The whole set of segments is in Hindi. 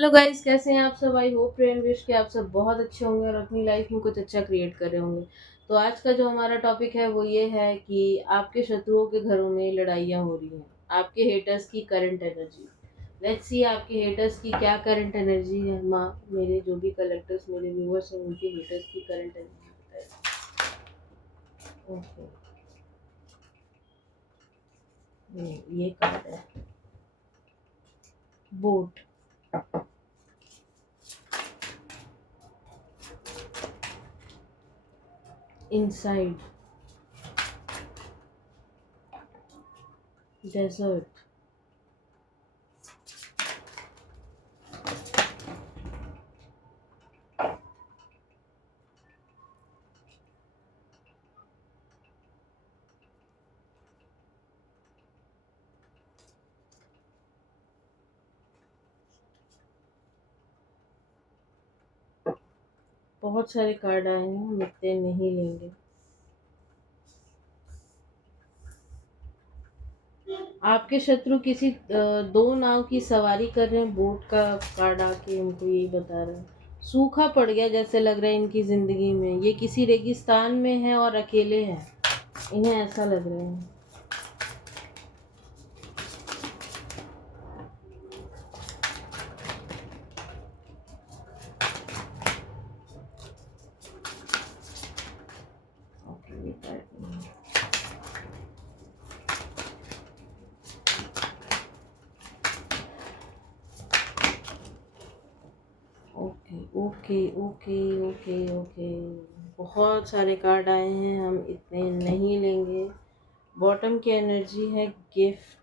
हेलो गाइस, कैसे हैं आप सब। I hope pray and wish कि आप सब बहुत अच्छे होंगे और अपनी लाइफ में कुछ अच्छा क्रिएट कर रहे होंगे। तो आज का जो हमारा टॉपिक है वो ये है कि आपके शत्रुओं के घरों में लड़ाइयाँ हो रही हैं। आपके हेटर्स की करंट एनर्जी। लेट्स सी आपके हेटर्स की क्या करंट एनर्जी है। माँ, मेरे जो भी कलेक्टर्स मेरे व्यूअर्स हैं उनके हेटर्स की करंट एनर्जी बताइए। ओके, ये कार्ड है बोट। Inside desert. बहुत सारे कार्ड आए हैं, हम इतने नहीं लेंगे। आपके शत्रु किसी दो नाव की सवारी कर रहे हैं। बोट का कार्ड आके हमको यही बता रहा है। सूखा पड़ गया जैसे लग रहा है इनकी जिंदगी में। ये किसी रेगिस्तान में है और अकेले हैं, इन्हें ऐसा लग रहा है। ओके, ये कार्ड नहीं है। Okay okay okay okay okay. बहुत सारे कार्ड आए हैं, हम इतने नहीं लेंगे। बॉटम की एनर्जी है गिफ्ट।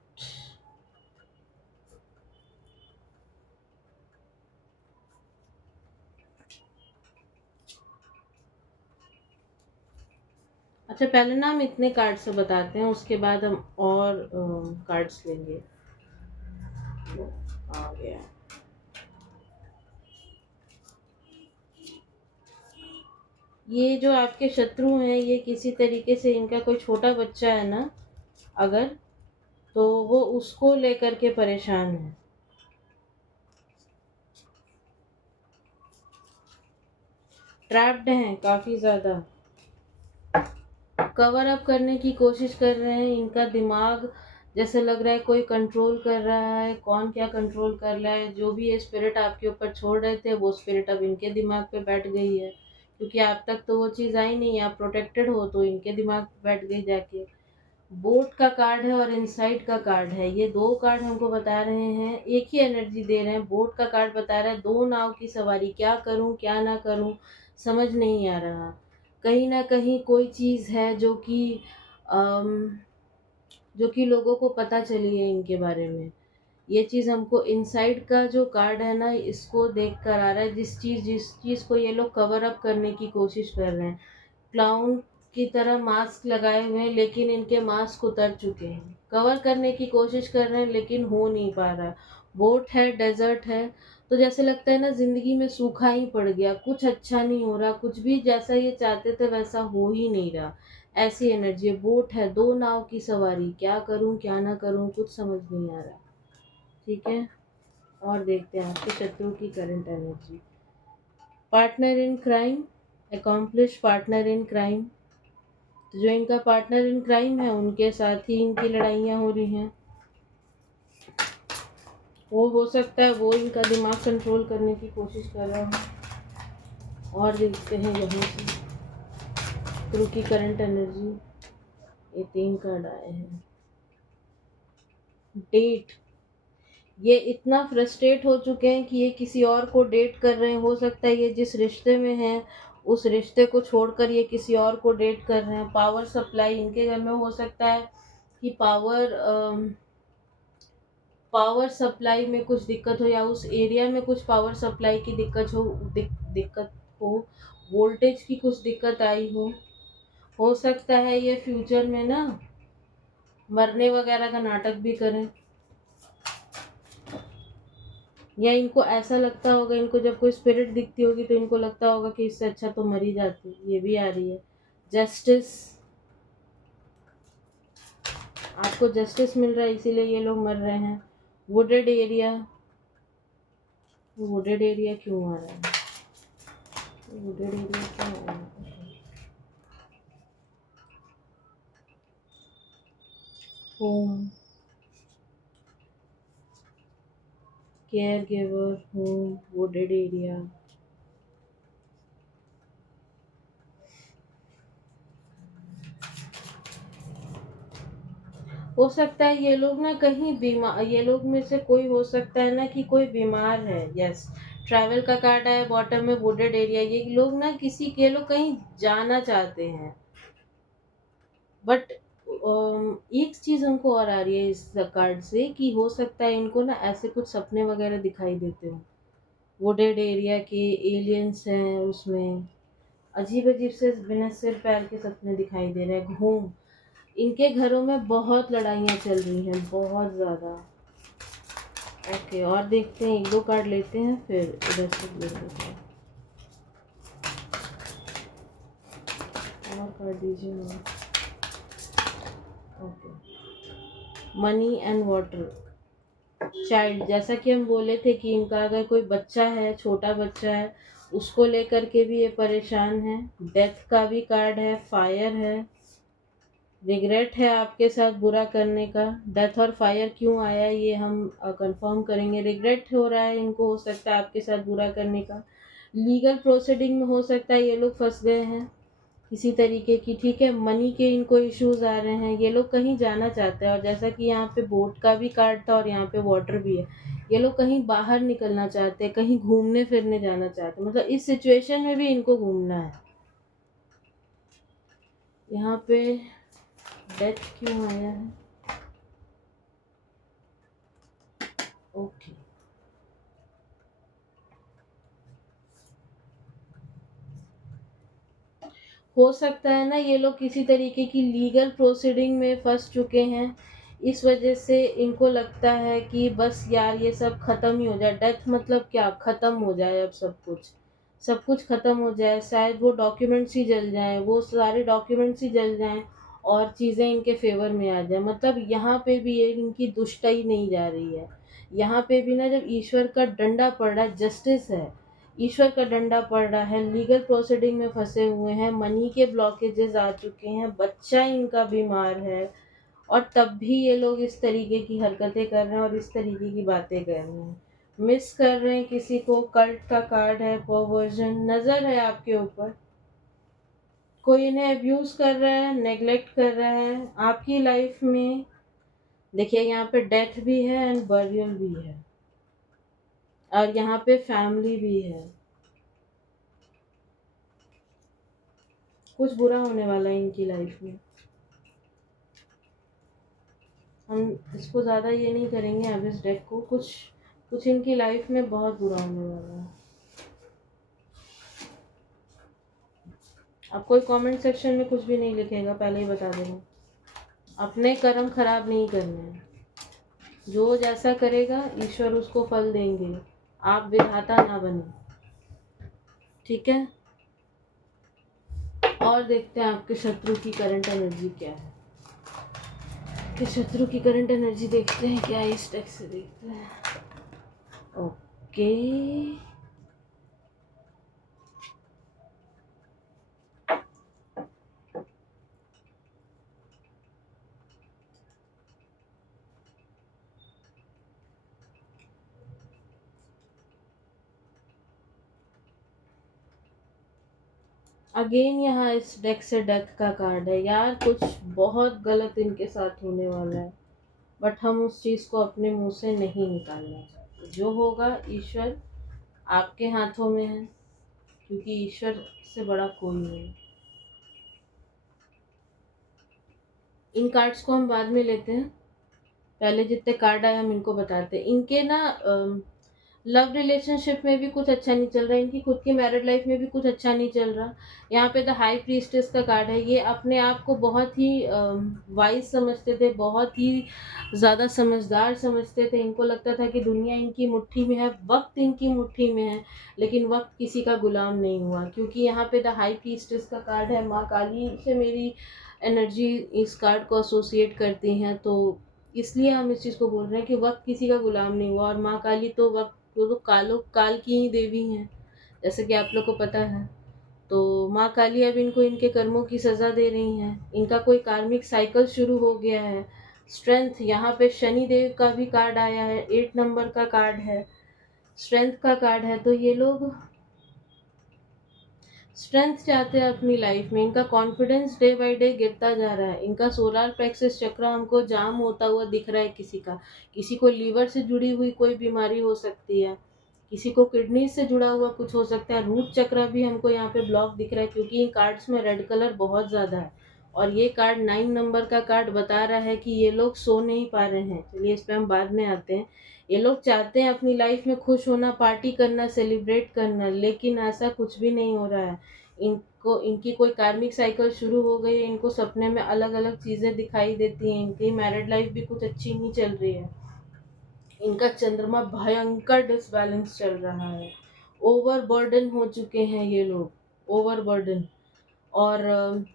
अच्छा, पहले ना हम इतने कार्ड से बताते हैं, उसके बाद हम और कार्ड्स लेंगे। आ गया। ये जो आपके शत्रु हैं, ये किसी तरीके से इनका कोई छोटा बच्चा है ना, अगर, तो वो उसको लेकर के परेशान है। ट्रैप्ड हैं काफी ज्यादा। कवर अप करने की कोशिश कर रहे हैं। इनका दिमाग जैसे लग रहा है कोई कंट्रोल कर रहा है। कौन क्या कंट्रोल कर रहा है। जो भी ये स्पिरिट आपके ऊपर छोड़ रहे थे वो स्पिरिट अब इनके दिमाग पे बैठ गई है, क्योंकि आप तक तो वो चीज़ आई नहीं। आप प्रोटेक्टेड हो, तो इनके दिमाग पे बैठ गई जाके। बोट का कार्ड है और इनसाइड का कार्ड है। ये दो कार्ड हमको बता रहे हैं, एक ही एनर्जी दे रहे हैं। बोट का कार्ड बता रहा है दो नाव की सवारी, क्या करूं क्या ना करूं समझ नहीं आ रहा। कहीं ना कहीं कोई चीज़ है अम, जो कि लोगों को पता चली है इनके बारे में। ये चीज़ हमको इनसाइड का जो कार्ड है ना, इसको देख कर आ रहा है। जिस चीज़ को ये लोग कवर अप करने की कोशिश कर रहे हैं। क्लाउन की तरह मास्क लगाए हुए हैं, लेकिन इनके मास्क उतर चुके हैं। कवर करने की कोशिश कर रहे हैं लेकिन हो नहीं पा रहा। बोट है, डेजर्ट है, तो जैसे लगता है ना जिंदगी में सूखा ही पड़ गया। कुछ अच्छा नहीं हो रहा, कुछ भी जैसा ये चाहते थे वैसा हो ही नहीं रहा। ऐसी एनर्जी है। बोट है, दो नाव की सवारी, क्या करूं क्या ना करूं कुछ समझ नहीं आ रहा। ठीक है, और देखते हैं आपके शत्रु की current energy. Partner in crime, accomplish partner in crime. तो जो इनका पार्टनर इन क्राइम है उनके साथ ही इनकी लड़ाइयाँ हो रही हैं। वो हो सकता है वो इनका दिमाग कंट्रोल करने की कोशिश कर रहा हो। और देखते हैं यहाँ से शत्रु की करंट एनर्जी। ये तीन कार्ड आए हैं। डेट। ये इतना फ्रस्ट्रेट हो चुके हैं कि ये किसी और को डेट कर रहे हैं। हो सकता है ये जिस रिश्ते में हैं उस रिश्ते को छोड़कर ये किसी और को डेट कर रहे हैं। पावर सप्लाई इनके घर में हो सकता है कि पावर सप्लाई में कुछ दिक्कत हो, या उस एरिया में कुछ पावर सप्लाई की दिक्कत हो। वोल्टेज की कुछ दिक्कत आई हो सकता है ये फ्यूचर में ना मरने वगैरह का नाटक भी करें। या इनको ऐसा लगता होगा, इनको जब कोई स्पिरिट दिखती होगी तो इनको लगता होगा कि इससे अच्छा तो मर ही जाती। ये भी आ रही है। जस्टिस। आपको जस्टिस मिल रहा है इसीलिए ये लोग मर रहे हैं। Wooded area. वुडेड एरिया क्यों आ रहा है? वुडेड एरिया क्यों आ रहा है? Home, care giver, home, wooded area. हो सकता है ये लोग ना कहीं बीमार, ये लोग में से कोई हो सकता है ना कि कोई बीमार है। यस, ट्रैवल का कार्ड है बॉटम में, वुडेड एरिया। ये लोग ना किसी के लोग कहीं जाना चाहते हैं, बट एक चीज हमको और आ रही है इस कार्ड से कि हो सकता है इनको ना ऐसे कुछ सपने वगैरह दिखाई देते हो, वुडेड एरिया के एलियंस हैं उसमें। अजीब अजीब से बिना सिर पैर के सपने दिखाई दे रहे हैं। घूम, इनके घरों में बहुत लड़ाइयाँ चल रही हैं, बहुत ज़्यादा। ओके, और देखते हैं, एक दो कार्ड लेते हैं फिर इधर से ले लेते हैं। और कार्ड दीजिए ना। Okay, money and water. Child, जैसा कि हम बोले थे कि इनका अगर कोई बच्चा है, छोटा बच्चा है, उसको लेकर के भी ये परेशान है। डेथ का भी कार्ड है, फायर है, रिग्रेट है आपके साथ बुरा करने का। डेथ और फायर क्यों आया ये हम कंफर्म करेंगे। रिग्रेट हो रहा है इनको, हो सकता है आपके साथ बुरा करने का। लीगल प्रोसीडिंग में हो सकता है ये लोग फंस गए हैं किसी तरीके की, ठीक है। मनी के इनको इश्यूज आ रहे हैं, ये लोग कहीं जाना चाहते हैं। और जैसा कि यहाँ पे बोट का भी कार्ड था और यहाँ पे वाटर भी है, ये लोग कहीं बाहर निकलना चाहते हैं, कहीं घूमने फिरने जाना चाहते हैं, मतलब इस सिचुएशन में भी इनको घूमना है। यहाँ पे डेथ क्यों आया है? ओके, हो सकता है ना ये लोग किसी तरीके की लीगल प्रोसीडिंग में फंस चुके हैं। इस वजह से इनको लगता है कि बस यार ये सब खत्म ही हो जाए। डेथ मतलब क्या, खत्म हो जाए, अब सब कुछ, सब कुछ खत्म हो जाए। शायद वो डॉक्यूमेंट्स ही जल जाएं, वो सारे डॉक्यूमेंट्स ही जल जाएं और चीज़ें इनके फेवर में आ जाए। मतलब यहाँ पे भी ये इनकी दुष्टई नहीं जा रही है। यहाँ पे भी ना जब ईश्वर का डंडा पड़ रहा है, जस्टिस है, ईश्वर का डंडा पड़ रहा है, लीगल प्रोसीडिंग में फंसे हुए हैं, मनी के ब्लॉकेजेस आ चुके हैं, बच्चा इनका बीमार है, और तब भी ये लोग इस तरीके की हरकतें कर रहे हैं और इस तरीके की बातें कर रहे हैं। मिस कर रहे हैं किसी को। कल्ट का कार्ड है, परवर्जन, नजर है आपके ऊपर। कोई इन्हें अब्यूज कर रहा है, नेग्लेक्ट कर रहा है आपकी लाइफ में। देखिए यहाँ पे डेथ भी है एंड बरियल भी है, और यहाँ पे फैमिली भी है। कुछ बुरा होने वाला है इनकी लाइफ में। हम इसको ज़्यादा ये नहीं करेंगे अब इस डेक को। कुछ कुछ इनकी लाइफ में बहुत बुरा होने वाला है। अब कोई कमेंट सेक्शन में कुछ भी नहीं लिखेगा, पहले ही बता दे रहा हूँ। अपने कर्म खराब नहीं करने हैं। जो जैसा करेगा ईश्वर उसको फल देंगे, आप विधाता ना बने, ठीक है। और देखते हैं आपके शत्रु की करंट एनर्जी क्या है। कि शत्रु की करंट एनर्जी देखते हैं क्या, इस डेक से देखते हैं। ओके, अगेन यहाँ इस डेक से डेथ का कार्ड है। यार कुछ बहुत गलत इनके साथ होने वाला है, बट हम उस चीज़ को अपने मुंह से नहीं निकालना चाहते। जो होगा ईश्वर आपके हाथों में है, क्योंकि ईश्वर से बड़ा कोई नहीं। इन कार्ड्स को हम बाद में लेते हैं, पहले जितने कार्ड आए हम इनको बताते हैं। इनके ना लव रिलेशनशिप में भी कुछ अच्छा नहीं चल रहा, इनकी खुद की मैरिड लाइफ में भी कुछ अच्छा नहीं चल रहा। यहाँ पे द हाई प्रीस्टेस का कार्ड है। ये अपने आप को बहुत ही वाइज समझते थे, बहुत ही ज़्यादा समझदार समझते थे। इनको लगता था कि दुनिया इनकी मुट्ठी में है, वक्त इनकी मुट्ठी में है, लेकिन वक्त किसी का गुलाम नहीं हुआ। क्योंकि यहाँ पे द हाई प्रीस्टेस का कार्ड है, माँ काली से मेरी एनर्जी इस कार्ड को एसोसिएट करती हैं, तो इसलिए हम इस चीज़ को बोल रहे हैं कि वक्त किसी का गुलाम नहीं हुआ। और माँ काली तो वक्त वो तो काल की ही देवी हैं, जैसे कि आप लोग को पता है। तो माँ काली अब इनको इनके कर्मों की सज़ा दे रही हैं। इनका कोई कार्मिक साइकिल शुरू हो गया है। स्ट्रेंथ, यहाँ पे शनि देव का भी कार्ड आया है, 8 नंबर का कार्ड है, स्ट्रेंथ का कार्ड है। तो ये लोग स्ट्रेंथ चाहते हैं अपनी लाइफ में। इनका कॉन्फिडेंस डे बाय डे गिरता जा रहा है। इनका सोलर प्लेक्सस चक्र हमको जाम होता हुआ दिख रहा है। किसी को लीवर से जुड़ी हुई कोई बीमारी हो सकती है, किसी को किडनी से जुड़ा हुआ कुछ हो सकता है। रूट चक्र भी हमको यहाँ पे ब्लॉक दिख रहा है, क्योंकि इन कार्ड्स में रेड कलर बहुत ज़्यादा है। और ये कार्ड 9 नंबर का कार्ड बता रहा है कि ये लोग सो नहीं पा रहे हैं। चलिए इस पे हम बाद में आते हैं। ये लोग चाहते हैं अपनी लाइफ में खुश होना, पार्टी करना, सेलिब्रेट करना, लेकिन ऐसा कुछ भी नहीं हो रहा है। इनको इनकी कोई कार्मिक साइकिल शुरू हो गई है। इनको सपने में अलग अलग चीज़ें दिखाई देती हैं। इनकी मैरिड लाइफ भी कुछ अच्छी नहीं चल रही है। इनका चंद्रमा भयंकर डिसबैलेंस चल रहा है। ओवरबर्डन हो चुके हैं ये लोग, ओवरबर्डन। और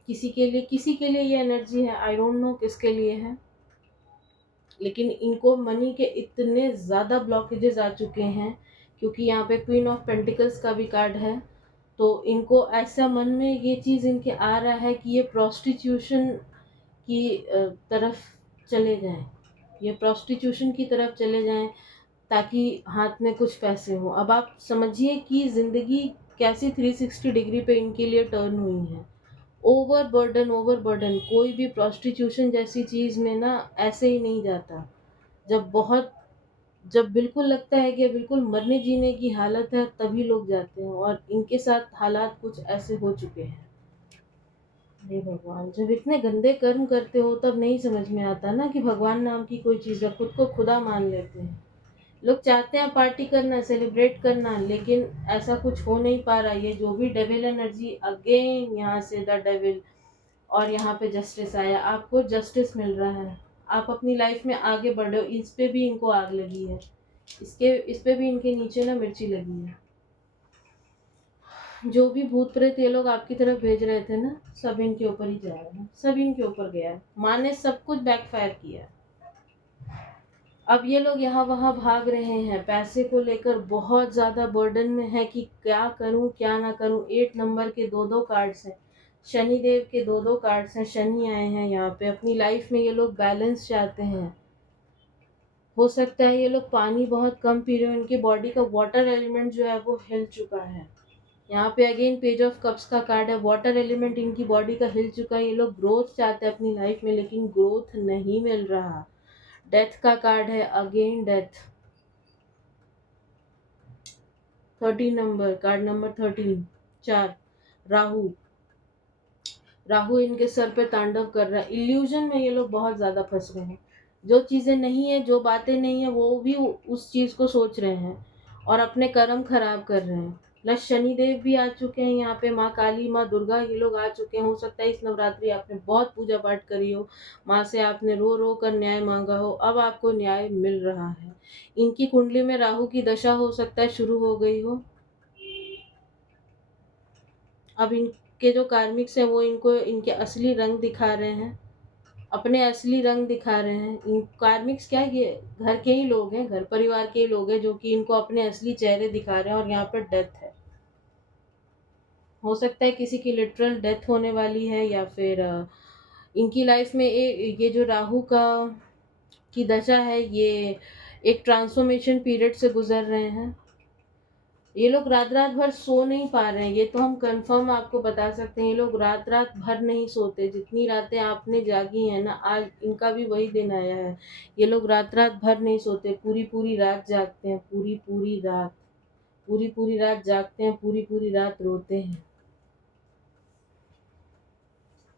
किसी के लिए ये एनर्जी है, आई डोंट नो किसके लिए है, लेकिन इनको मनी के इतने ज़्यादा ब्लॉकेजेस आ चुके हैं, क्योंकि यहाँ पे क्वीन ऑफ पेंटिकल्स का भी कार्ड है। तो इनको ऐसा मन में ये चीज़ इनके आ रहा है कि ये प्रोस्टिट्यूशन की तरफ चले जाएं, ये प्रोस्टिट्यूशन की तरफ चले जाएं, ताकि हाथ में कुछ पैसे हों। अब आप समझिए कि ज़िंदगी कैसी 360 डिग्री पे इनके लिए टर्न हुई है। Overburden, overburden. कोई भी प्रोस्टिट्यूशन जैसी चीज़ में ना ऐसे ही नहीं जाता। जब बहुत जब बिल्कुल लगता है कि बिल्कुल मरने जीने की हालत है, तभी लोग जाते हैं, और इनके साथ हालात कुछ ऐसे हो चुके हैं। हे भगवान! जब इतने गंदे कर्म करते हो तब नहीं समझ में आता ना कि भगवान नाम की कोई चीज़ है, खुद को खुदा मान लेते हैं। लोग चाहते हैं पार्टी करना, सेलिब्रेट करना, लेकिन ऐसा कुछ हो नहीं पा रहा। ये जो भी डेविल एनर्जी, अगेन यहाँ से द डेविल, और यहाँ पे जस्टिस आया। आपको जस्टिस मिल रहा है, आप अपनी लाइफ में आगे बढ़ रहे हो। इस पे भी इनको आग लगी है, इस पे भी इनके नीचे ना मिर्ची लगी है। जो भी भूत प्रेत ये लोग आपकी तरफ भेज रहे थे ना, सब इनके ऊपर ही जा रहा है, सब इनके ऊपर गया है। माँ ने सब कुछ बैकफायर किया। अब ये लोग यहाँ वहाँ भाग रहे हैं, पैसे को लेकर बहुत ज़्यादा बर्डन में है कि क्या करूँ क्या ना करूँ। 8 नंबर के दो दो कार्ड्स हैं, शनि देव के दो दो कार्ड्स हैं, शनि आए हैं यहाँ पे। अपनी लाइफ में ये लोग बैलेंस चाहते हैं। हो सकता है ये लोग पानी बहुत कम पी रहे हो, इनकी बॉडी का वाटर एलिमेंट जो है वो हिल चुका है। यहाँ पे अगेन पेज ऑफ कप्स का कार्ड है, वाटर एलिमेंट इनकी बॉडी का हिल चुका है। ये लोग ग्रोथ चाहते हैं अपनी लाइफ में, लेकिन ग्रोथ नहीं मिल रहा। डेथ का कार्ड है, again death. 13 number, card number 13, 4। Rahu, Rahu इनके सर पे तांडव कर रहा है। इल्यूजन में ये लोग बहुत ज़्यादा फंस रहे हैं। जो चीज़ें नहीं है, जो बातें नहीं है, वो भी उस चीज़ को सोच रहे हैं और अपने कर्म खराब कर रहे हैं। प्लस शनिदेव भी आ चुके हैं यहाँ पे, माँ काली, माँ दुर्गा, ये लोग आ चुके हैं। हो सकता है इस नवरात्रि आपने बहुत पूजा पाठ करी हो, माँ से आपने रो रो कर न्याय मांगा हो, अब आपको न्याय मिल रहा है। इनकी कुंडली में राहु की दशा हो सकता है शुरू हो गई हो। अब इनके जो कार्मिक्स हैं वो इनको इनके असली रंग दिखा रहे हैं, अपने असली रंग दिखा रहे हैं। इन कार्मिक्स क्या, ये घर के ही लोग हैं, घर परिवार के ही लोग हैं, जो कि इनको अपने असली चेहरे दिखा रहे हैं। और यहाँ पर डेथ है। हो सकता है किसी की लिटरल डेथ होने वाली है, या फिर इनकी लाइफ में ये जो राहु का की दशा है, ये एक ट्रांसफॉर्मेशन पीरियड से गुजर रहे हैं। ये लोग रात रात भर सो नहीं पा रहे हैं, ये तो हम कंफर्म आपको बता सकते हैं। ये लोग रात रात भर नहीं सोते। जितनी रातें आपने जागी हैं ना, आज इनका भी वही दिन आया है। ये लोग रात रात भर नहीं सोते, पूरी पूरी रात जागते हैं, पूरी पूरी रात, पूरी पूरी रात जागते हैं, पूरी पूरी रात रोते हैं।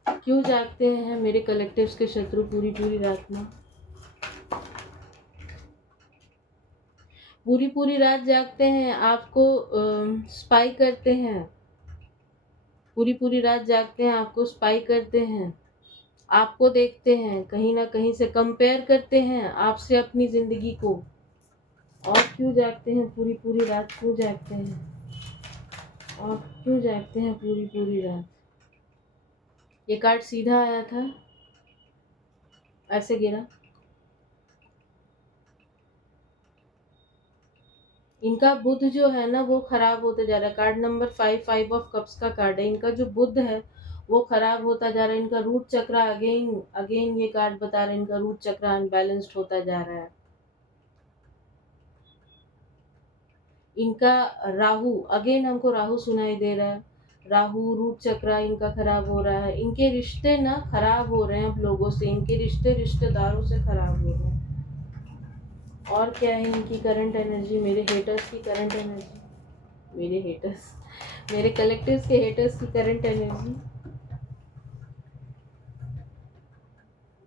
क्यों जागते हैं मेरे कलेक्टिव्स के शत्रु पूरी पूरी रात में? पूरी पूरी रात जागते हैं, आपको स्पाई करते हैं। पूरी पूरी रात जागते हैं, आपको स्पाई करते हैं, आपको देखते हैं, कहीं ना कहीं से कंपेयर करते हैं आपसे अपनी ज़िंदगी को। और क्यों जागते हैं पूरी पूरी रात? क्यों जागते हैं? और क्यों जागते हैं पूरी पूरी रात? ये कार्ड सीधा आया था, ऐसे गिरा। इनका बुध जो है ना वो खराब होते जा रहा है। कार्ड नंबर 5 5 ऑफ कप्स का कार्ड है। इनका जो बुध है वो खराब होता जा रहा है। इनका रूट चक्र अगेन अगेन ये कार्ड बता रहे हैं इनका रूट चक्र अनबैलेंस्ड होता जा रहा है। इनका राहु अगेन हमको राहु सुनाई दे रहा है। राहु रूट चक्र इनका खराब हो रहा है। इनके रिश्ते ना खराब हो रहे हैं अब लोगों से। इनके रिश्ते रिश्तेदारों से खराब हो रहे हैं। और क्या है इनकी करंट एनर्जी, मेरे हेटर्स की करंट एनर्जी, मेरे हेटर्स, मेरे कलेक्टिव्स के हेटर्स की करंट एनर्जी।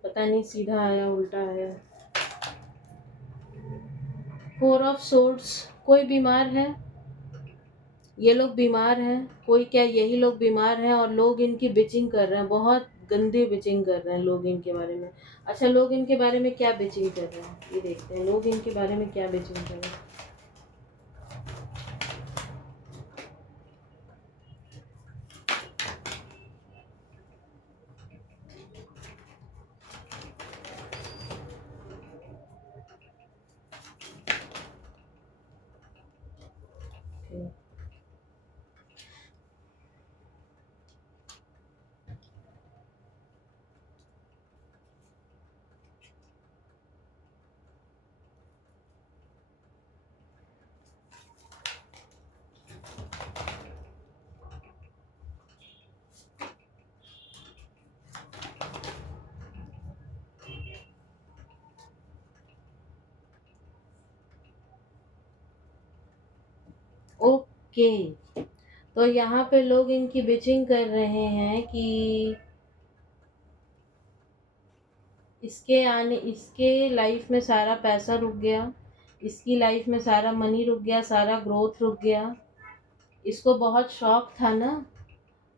पता नहीं सीधा आया उल्टा आया। 4 ऑफ सोर्ड्स, कोई बीमार है, ये लोग बीमार हैं। कोई क्या यही लोग बीमार हैं और लोग इनकी बिचिंग कर रहे हैं। बहुत गंदी बिचिंग कर रहे हैं लोग इनके बारे में। अच्छा लोग इनके बारे में क्या बिचिंग कर रहे हैं ये देखते हैं। लोग इनके बारे में क्या बिचिंग कर रहे हैं। ओके, तो यहाँ पे लोग इनकी बिचिंग कर रहे हैं कि इसके लाइफ में सारा पैसा रुक गया, इसकी लाइफ में सारा मनी रुक गया, सारा ग्रोथ रुक गया। इसको बहुत शौक था ना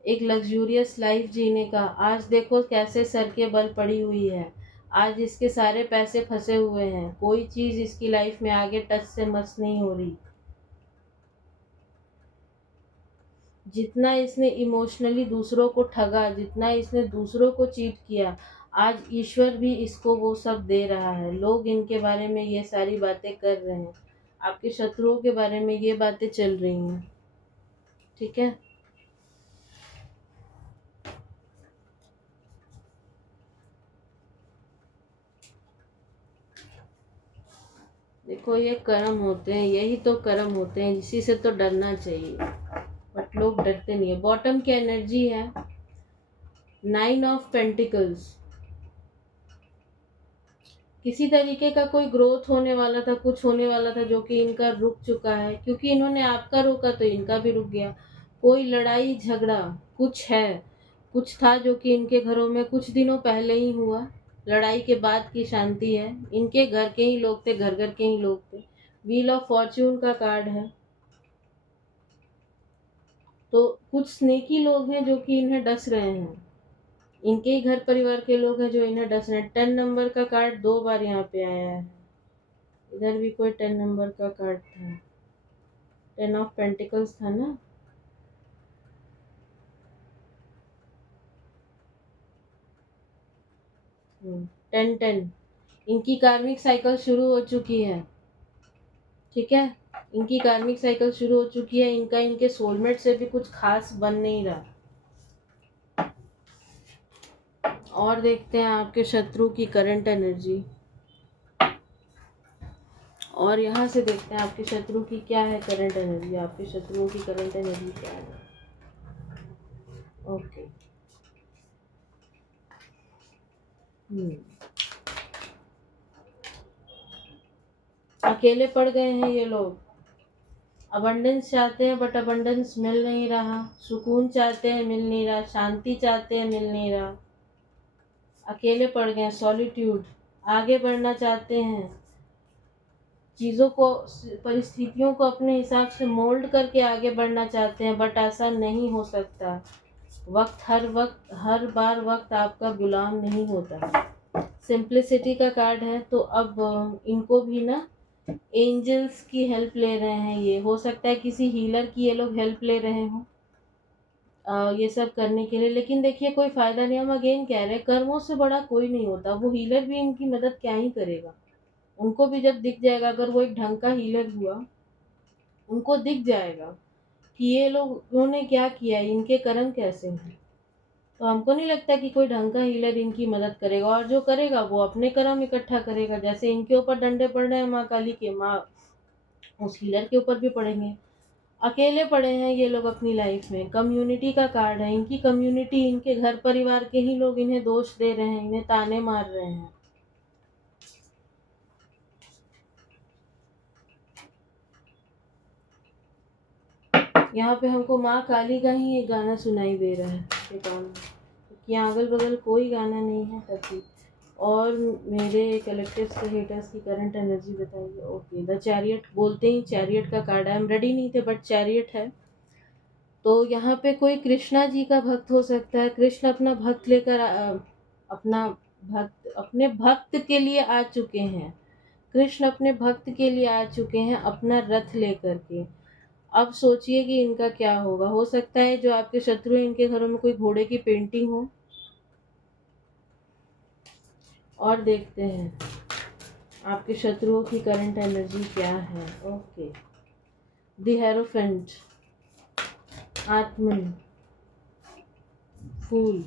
एक लग्जूरियस लाइफ जीने का। आज देखो कैसे सर के बल पड़ी हुई है। आज इसके सारे पैसे फंसे हुए हैं। कोई चीज़ इसकी लाइफ में आगे टच से मस नहीं हो रही। जितना इसने इमोशनली दूसरों को ठगा, जितना इसने दूसरों को चीट किया, आज ईश्वर भी इसको वो सब दे रहा है। लोग इनके बारे में ये सारी बातें कर रहे हैं। आपके शत्रुओं के बारे में ये बातें चल रही हैं। ठीक है, देखो ये कर्म होते हैं, यही तो कर्म होते हैं, इसी से तो डरना चाहिए। बट लोग डरते नहीं है। बॉटम की एनर्जी है 9 ऑफ पेंटिकल्स। किसी तरीके का कोई ग्रोथ होने वाला था, कुछ होने वाला था जो कि इनका रुक चुका है। क्योंकि इन्होंने आपका रोका तो इनका भी रुक गया। कोई लड़ाई झगड़ा कुछ है, कुछ था जो कि इनके घरों में कुछ दिनों पहले ही हुआ। लड़ाई के बाद की शांति है। इनके घर के ही लोग थे, घर घर के ही लोग थे। व्हील ऑफ फॉर्च्यून का कार्ड है। तो कुछ स्नेकी लोग हैं जो कि इन्हें डस रहे हैं। इनके ही घर परिवार के लोग हैं जो इन्हें डस रहे हैं। 10 नंबर का कार्ड 2 बार यहाँ पे आया है। इधर भी कोई 10 नंबर का कार्ड था। 10 ऑफ पेंटिकल्स था ना। हम्म, 10 10। इनकी कार्मिक साइकिल शुरू हो चुकी है। ठीक है, इनकी कार्मिक साइकिल शुरू हो चुकी है। इनका इनके सोलमेट से भी कुछ खास बन नहीं रहा। और देखते हैं आपके शत्रु की करंट एनर्जी। और यहाँ से देखते हैं आपके शत्रु की क्या है करंट एनर्जी। आपके शत्रुओं की करंट एनर्जी क्या है। ओके, अकेले पड़ गए हैं ये लोग। अबंडेंस चाहते हैं बट अबंडेंस मिल नहीं रहा। सुकून चाहते हैं, मिल नहीं रहा। शांति चाहते हैं, मिल नहीं रहा। अकेले पड़ गए, सॉलिट्यूड। आगे बढ़ना चाहते हैं, चीज़ों को, परिस्थितियों को अपने हिसाब से मोल्ड करके आगे बढ़ना चाहते हैं, बट ऐसा नहीं हो सकता। वक्त हर बार वक्त आपका गुलाम नहीं होता। सिंप्लिसिटी का कार्ड है। तो अब इनको भी ना एंजल्स की हेल्प ले रहे हैं। ये हो सकता है किसी हीलर की ये लोग हेल्प ले रहे हों ये सब करने के लिए। लेकिन देखिए कोई फ़ायदा नहीं। हम अगेन कह रहे हैं कर्मों से बड़ा कोई नहीं होता। वो हीलर भी इनकी मदद क्या ही करेगा। उनको भी जब दिख जाएगा, अगर वो एक ढंग का हीलर हुआ उनको दिख जाएगा कि ये लोगों ने क्या किया है, इनके कर्म कैसे हैं। तो हमको नहीं लगता कि कोई ढंग का हीलर इनकी मदद करेगा, और जो करेगा वो अपने कर्म इकट्ठा करेगा। जैसे इनके ऊपर डंडे पड़ रहे हैं माँ काली के, माँ उस हीलर के ऊपर भी पड़ेंगे। अकेले पड़े हैं ये लोग अपनी लाइफ में, कम्युनिटी का कार्ड है, इनकी कम्युनिटी, इनके घर परिवार के ही लोग इन्हें दोष दे रहे हैं, इन्हें ताने मार रहे हैं। यहाँ पे हमको माँ काली का ही एक गाना सुनाई दे रहा है ये काम, क्योंकि यहाँ अगल बगल कोई गाना नहीं है तभी। और मेरे कलेक्टिव्स के हेटर्स की करंट एनर्जी बताइए। ओके, द चैरियट, बोलते ही चैरियट का कार्ड है। हम रेडी नहीं थे बट चैरियट है। तो यहाँ पे कोई कृष्णा जी का भक्त हो सकता है। कृष्ण अपना भक्त लेकर अपना अपने भक्त के लिए आ चुके हैं। कृष्ण अपने भक्त के लिए आ चुके हैं अपना रथ लेकर के। अब सोचिए कि इनका क्या होगा। हो सकता है जो आपके शत्रु हैं इनके घरों में कोई घोड़े की पेंटिंग हो। और देखते हैं आपके शत्रुओं की करंट एनर्जी क्या है। Okay, the hierophant, Atman, fool,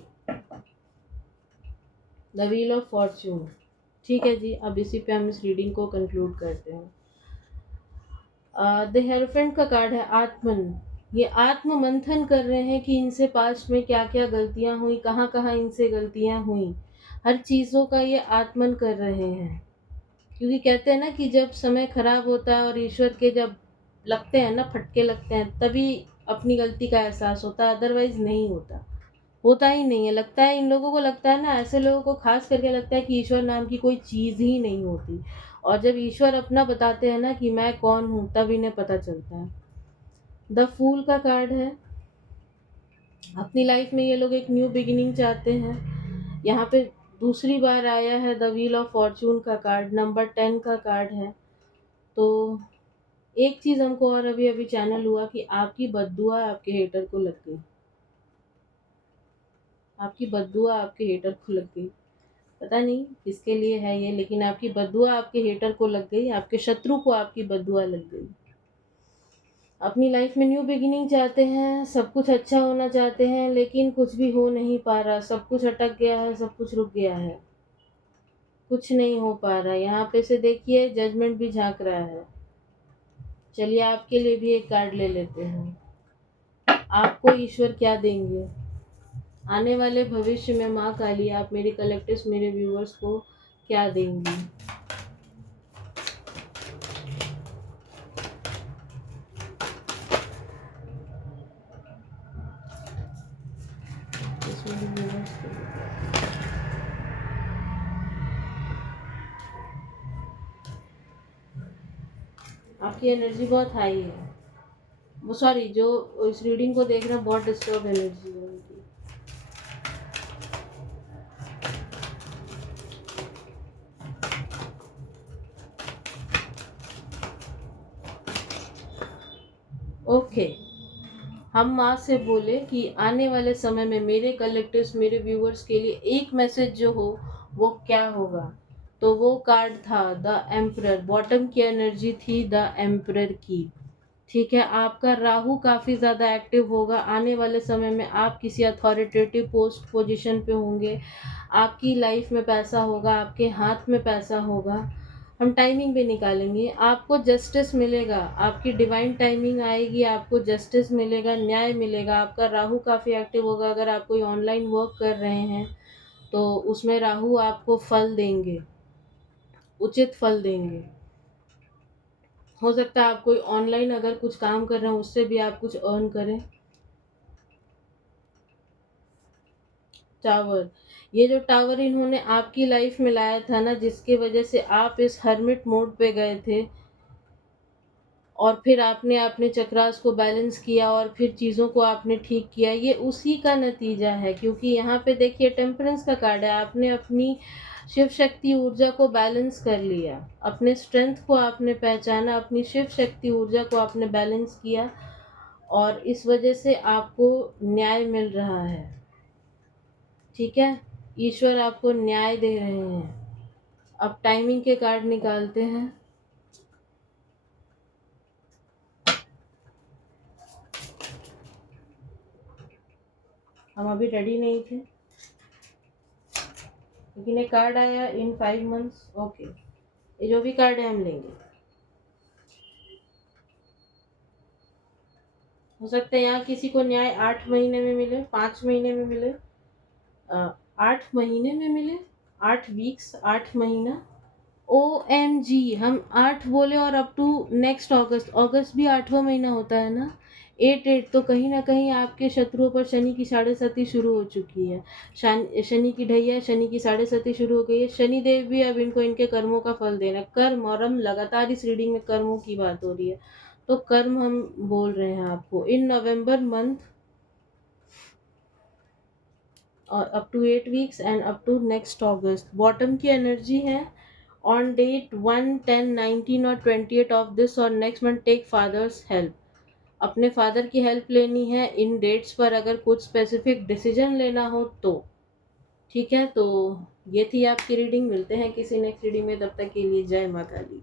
the wheel of Fortune. ठीक है जी, अब इसी पे हम इस रीडिंग को कंक्लूड करते हैं। द हेरोफेंट का कार्ड है आत्मन। ये आत्म मंथन कर रहे हैं कि इनसे पास्ट में क्या क्या गलतियां हुई, कहाँ कहाँ इनसे गलतियां हुई, हर चीज़ों का ये आत्मन कर रहे हैं। क्योंकि कहते हैं ना कि जब समय खराब होता है और ईश्वर के जब लगते हैं ना, फटके लगते हैं, तभी अपनी गलती का एहसास होता है, अदरवाइज नहीं होता। होता ही नहीं है। लगता है इन लोगों को, लगता है ना, ऐसे लोगों को खास करके लगता है कि ईश्वर नाम की कोई चीज़ ही नहीं होती। और जब ईश्वर अपना बताते हैं ना कि मैं कौन हूँ, तब इन्हें पता चलता है। द फूल का कार्ड है। अपनी लाइफ में ये लोग एक न्यू बिगिनिंग चाहते हैं। यहाँ पे दूसरी बार आया है द व्हील ऑफ फॉर्चून का कार्ड, नंबर 10 का कार्ड है। तो एक चीज़ हमको और अभी अभी चैनल हुआ कि आपकी बद्दुआ आपके हेटर को लग गई। आपकी बद्दुआ आपके हेटर को लग गई। पता नहीं किसके लिए है ये, लेकिन आपकी बद्दुआ आपके हेटर को लग गई, आपके शत्रु को आपकी बद्दुआ लग गई। अपनी लाइफ में न्यू बिगिनिंग चाहते हैं, सब कुछ अच्छा होना चाहते हैं, लेकिन कुछ भी हो नहीं पा रहा, सब कुछ अटक गया है, सब कुछ रुक गया है, कुछ नहीं हो पा रहा। यहाँ पे से देखिए जजमेंट भी झांक रहा है। चलिए आपके लिए भी एक कार्ड ले लेते हैं। आपको ईश्वर क्या देंगे आने वाले भविष्य में? माँ काली, आप मेरे कलेक्टिव्स, मेरे व्यूअर्स को क्या देंगी? मेरे व्यूअर्स को आपकी एनर्जी बहुत हाई है। वो सॉरी, जो इस रीडिंग को देख रहे हैं बहुत डिस्टर्ब एनर्जी है उनकी। ओके, हम माँ से बोले कि आने वाले समय में मेरे कलेक्टिव्स, मेरे व्यूअर्स के लिए एक मैसेज जो हो वो क्या होगा। तो वो कार्ड था द एम्परर। बॉटम की एनर्जी थी द एम्परर की। ठीक है, आपका राहु काफ़ी ज़्यादा एक्टिव होगा आने वाले समय में। आप किसी अथॉरिटेटिव पोस्ट पोजीशन पे होंगे, आपकी लाइफ में पैसा होगा, आपके हाथ में पैसा होगा। हम टाइमिंग भी निकालेंगे, आपको जस्टिस मिलेगा, आपकी डिवाइन टाइमिंग आएगी, आपको जस्टिस मिलेगा, न्याय मिलेगा। आपका राहु काफ़ी एक्टिव होगा। अगर आप कोई ऑनलाइन वर्क कर रहे हैं तो उसमें राहु आपको फल देंगे, उचित फल देंगे। हो सकता है आप कोई ऑनलाइन अगर कुछ काम कर रहे हैं उससे भी आप कुछ अर्न करें। टावर, ये जो टावर इन्होंने आपकी लाइफ में लाया था ना, जिसकी वजह से आप इस हर्मिट मोड पे गए थे, और फिर आपने अपने चक्रास को बैलेंस किया और फिर चीज़ों को आपने ठीक किया, ये उसी का नतीजा है। क्योंकि यहाँ पे देखिए टेम्परेंस का कार्ड है। आपने अपनी शिव शक्ति ऊर्जा को बैलेंस कर लिया, अपने स्ट्रेंथ को आपने पहचाना, अपनी शिव शक्ति ऊर्जा को आपने बैलेंस किया, और इस वजह से आपको न्याय मिल रहा है। ठीक है, ईश्वर आपको न्याय दे रहे हैं। अब टाइमिंग के कार्ड निकालते हैं। हम अभी रेडी नहीं थे, लेकिन एक कार्ड आया इन 5 मंथ्स। ओके, ये जो भी कार्ड है हम लेंगे। हो सकता है यहाँ किसी को न्याय 8 महीने में मिले, 5 महीने में मिले, 8 महीने में मिले, 8 वीक्स, 8 महीना। OMG, हम 8 बोले और अप टू नेक्स्ट अगस्त। अगस्त भी 8वां महीना होता है ना, 8 तो कहीं ना कहीं आपके शत्रुओं पर शनि की 7.5 शुरू हो चुकी है। शनि की ढैया, शनि की 7.5 शुरू हो गई है। शनि देव भी अब इनको इनके कर्मों का फल देना है। कर्म, और हम लगातार इस रीडिंग में कर्मों की बात हो रही है, तो कर्म हम बोल रहे हैं आपको इन नवंबर मंथ और up to 8 weeks and up to next August. Bottom की एनर्जी है ऑन डेट 1, 10, 19 और 28 ऑफ दिस और next month take father's help. अपने फादर की हेल्प लेनी है इन डेट्स पर, अगर कुछ स्पेसिफिक डिसीजन लेना हो तो। ठीक है, तो ये थी आपकी रीडिंग। मिलते हैं किसी नेक्स्ट रीडिंग में, तब तक के लिए जय माता दी।